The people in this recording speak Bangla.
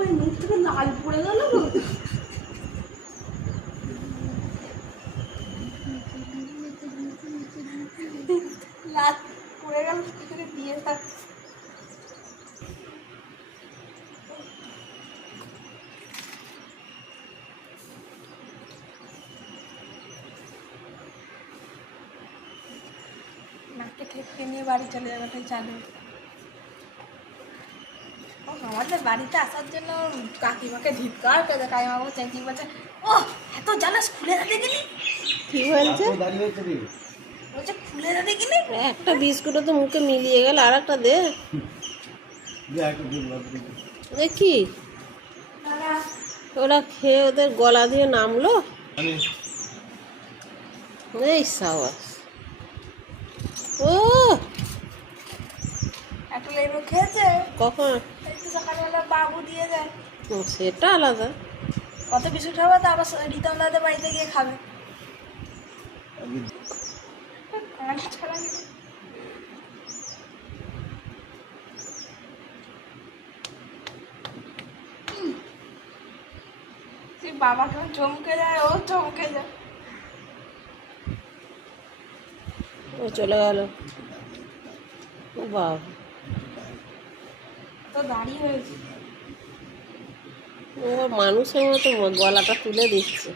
করে মুখ থেকে লাল পড়ে গেল গো। লাল পড়ে গেল থেকে দিয়ে থাক। নাকে ঠেকে নিয়ে বাড়ি চলে যাবে তাই চালু। আমাদের বাড়িতে আসার জন্য কাকিমাকে ধিক্কার করে কাকিমাকে চেঁচি বলছে, ও এত জ্বালাস খুলে রাখতে গেলি। কি বলছে? বলছে খুলে রাখতে গেলি। একটা বিস্কুটও তো মুখে মিলিয়ে গেল, আর একটা দে দেখি। ওরা খেয়ে ওদের গলা দিয়ে নামলো। এই সাবাস। ও একটা লেবু খেয়েছে কখন? একটু সকালবেলা বাবু দিয়ে যায়। সেটা আলাদা। কত বিস্কুট খাবো তা আবার রিতম দাদের বাড়িতে গিয়ে খাবে। বাবা কেমন চমকে যায়, ও চমকে যায়। ও চলে গেল। ও বাবা, তো দাঁড়িয়ে হয়েছে। ও মানুষের মতো গলাটা তুলে দিচ্ছে।